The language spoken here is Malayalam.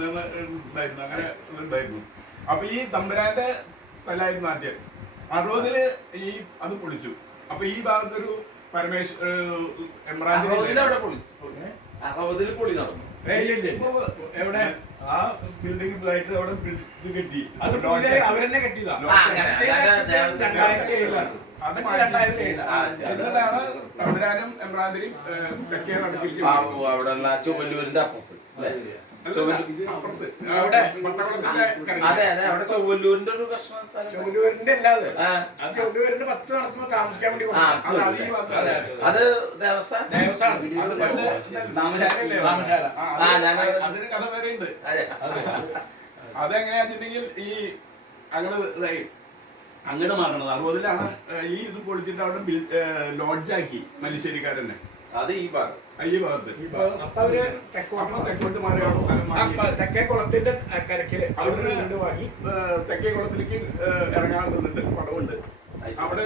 നിന്ന് ഉണ്ടായിരുന്നു. അങ്ങനെ ഉണ്ടായിരുന്നു. അപ്പൊ ഈ തമ്പുരാന്റെ സ്ഥലമായിരുന്നു ആദ്യം. അറുപതിൽ ഈ അത് പൊളിച്ചു. അപ്പൊ ഈ ഭാഗത്തൊരു പരമേശ് അറുപതിൽ പൊളി നടന്നു. എവിടെ? ആ ബിൽഡിംഗ് ഫ്ലൈറ്റ് അവിടെ ഇത് കെട്ടി. അത് അവരെന്നെ കെട്ടിയതാ. രണ്ടായിരത്തി ഏഴിലാണ്. തമ്പുരാനും എംറാന്തിരിയും തെക്കേ നടക്കിലേക്ക് ആ അവിടെ ഉള്ള അപ്പുറത്ത് അതെ അതെ അവിടെ ചൊവ്വല്ലൂരിന്റെ ഒരു കഷ്ണ സ്ഥലം. ചൊവ്വലൂരിന്റെ അല്ലാതെ പത്ത് നടത്തുമ്പോ താമസിക്കാൻ വേണ്ടി. അത് ദേവസ്വം? അതിന് കഥ വേറെ ഉണ്ട്. അതെ. അതെങ്ങനെയാണെന്നുണ്ടെങ്കിൽ ഈ അങ്ങനെ ഇതായി അങ്ങട് മാറണത് അതുപോലെ ഈ ഇത് പൊളിച്ചിട്ട് അവിടെ ലോഡ്ജാക്കി മല്ലിശ്ശേരിക്കാരനെ. അത് ഈ ഭാഗം. ഈ ഭാഗത്ത്. അപ്പൊ അവർ തെക്കോട്ട് തെക്കോട്ട് തെക്കേ കുളത്തിന്റെ കരക്കിൽ അവിടെ വാങ്ങി. തെക്കേ കുളത്തിലേക്ക് ഏഹ്, ഇറങ്ങാൻ നിന്നിട്ട് പടവുണ്ട്. അവിടെ